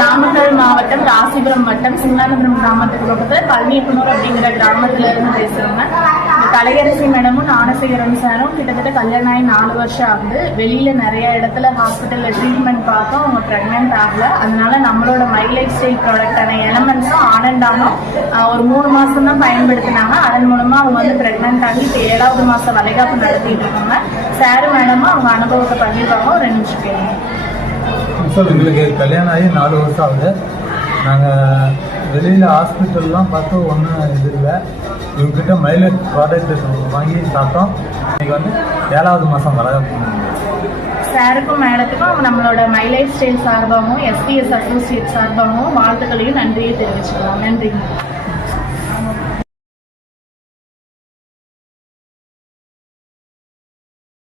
நாமக்கல் மாவட்டம் ராசிபுரம் வட்டம் சிங்கானபுரம் கிராமத்துக்கு பக்கத்தில் பழனியப்பனூர் அப்படிங்கிற கிராமத்துல இருந்து பேசுறோங்க. கலையரசி மேடமும் ஞானசேகரன் சாரும் கிட்டத்தட்ட கல்யாணம் ஆகி 4 வருஷம் ஆகுது. வெளியில நிறைய இடத்துல ஹாஸ்பிட்டல்ல ட்ரீட்மெண்ட் பார்த்தோம், அவங்க பிரெக்னென்ட் ஆகல. அதனால நம்மளோட மை லைஃப் ஸ்டைல் ப்ராடக்டான எலமெண்ட்ஸும் ஆனண்டானும் ஒரு 3 மாசம் தான் பயன்படுத்தினாங்க. அதன் மூலமா அவங்க வந்து பிரெக்னென்ட் ஆகி இப்போ 7வது மாசம் வளைகாப்பு நடத்திட்டு இருக்காங்க. சார் மேடமும் அவங்க அனுபவத்தை பண்ணிருக்காங்க. ஒரு 2 நிமிஷம் கேளுங்க. சார், எங்களுக்கு கல்யாணம் ஆகி 4 வருஷம் ஆகுது. நாங்கள் வெளியில் ஹாஸ்பிட்டல்லாம் பார்த்து ஒன்றும் இது இல்லை. இவங்ககிட்ட மைலேஜ் ப்ராடக்ட் வாங்கி சாப்பிட்டோம். இன்னைக்கு வந்து 7வது மாதம் வளர்ப்பு. சாருக்கும் மேடத்துக்கும் நம்மளோட மை லைஃப் ஸ்டைல் சார்பாகவும் எஸ்டிஎஸ் அசோசியேட் சார்பாகவும் வாழ்த்துக்களையும் நன்றியை தெரிவிச்சுக்கலாம். நன்றி.